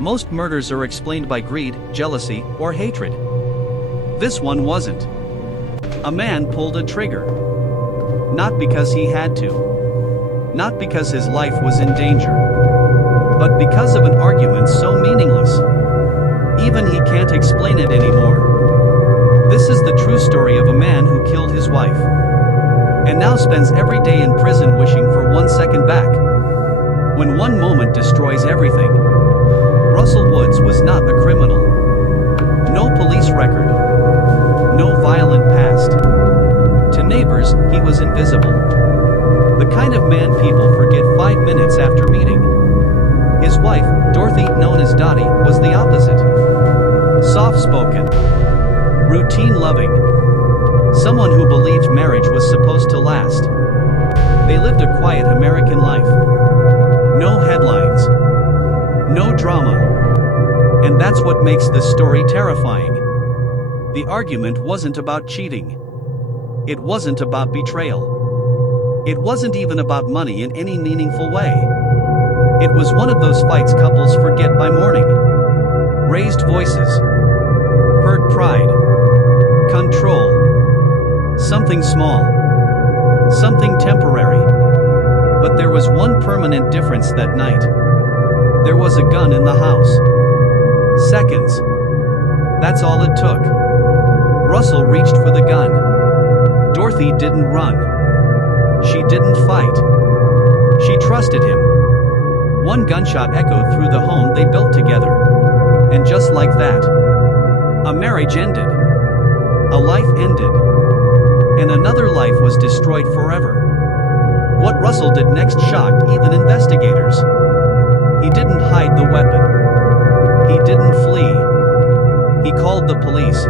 Most murders are explained by greed, jealousy, or hatred. This one wasn't. A man pulled a trigger. Not because he had to. Not because his life was in danger. But because of an argument so meaningless. Even he can't explain it anymore. This is the true story of a man who killed his wife. And now spends every day in prison wishing for 1 second back. When one moment destroys everything. Russell Woods was not a criminal. No police record. No violent past. To neighbors, he was invisible. The kind of man people forget 5 minutes after meeting. His wife, Dorothy, known as Dottie, was the opposite. Soft-spoken. Routine-loving. Someone who believed marriage was supposed to last. They lived a quiet American life. No headlines. No drama. And that's what makes this story terrifying. The argument wasn't about cheating. It wasn't about betrayal. It wasn't even about money in any meaningful way. It was one of those fights couples forget by morning. Raised voices. Hurt pride. Control. Something small. Something temporary. But there was one permanent difference that night. There was a gun in the house. Seconds. That's all it took. Russell reached for the gun. Dorothy didn't run. She didn't fight. She trusted him. One gunshot echoed through the home they built together. And just like that, a marriage ended. A life ended. And another life was destroyed forever. What Russell did next shocked even investigators. He didn't hide the weapon. He didn't flee. He called the police.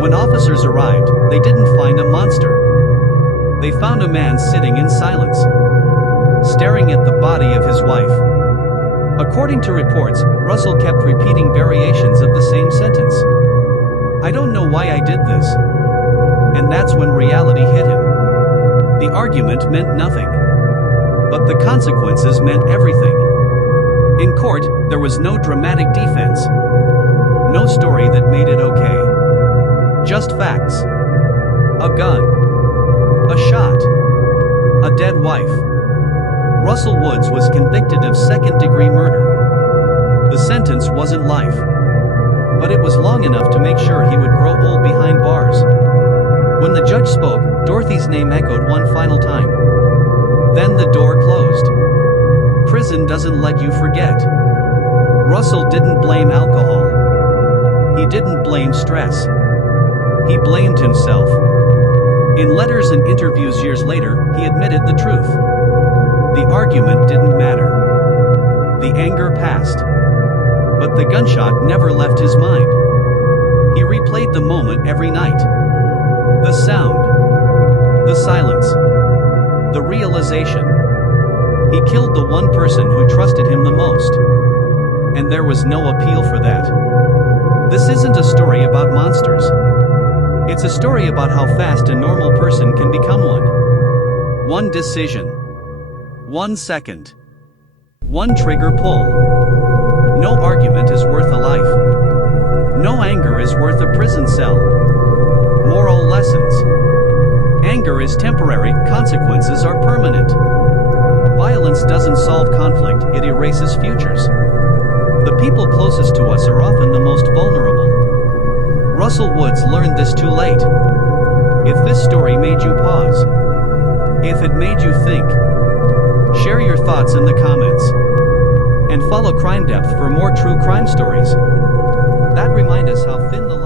When officers arrived, they didn't find a monster. They found a man sitting in silence, staring at the body of his wife. According to reports, Russell kept repeating variations of the same sentence. "I don't know why I did this." And that's when reality hit him. The argument meant nothing. But the consequences meant everything. In court, there was no dramatic defense. No story that made it okay. Just facts. A gun. A shot. A dead wife. Russell Woods was convicted of second-degree murder. The sentence wasn't life. But it was long enough to make sure he would grow old behind bars. When the judge spoke, Dorothy's name echoed one final time. Then the door closed. Prison doesn't let you forget. Russell didn't blame alcohol. He didn't blame stress. He blamed himself. In letters and interviews years later, he admitted the truth. The argument didn't matter. The anger passed. But the gunshot never left his mind. He replayed the moment every night. The sound. The silence. The realization. He killed the one person who trusted him the most. And there was no appeal for that. This isn't a story about monsters. It's a story about how fast a normal person can become one. One decision. 1 second. One trigger pull. No argument is worth a life. No anger is worth a prison cell. Moral lessons. Anger is temporary, consequences are permanent. Violence doesn't solve conflict, it erases futures. The people closest to us are often the most vulnerable. Russell Woods learned this too late. If this story made you pause, if it made you think, share your thoughts in the comments. And follow Crime Depth for more true crime stories that remind us how thin the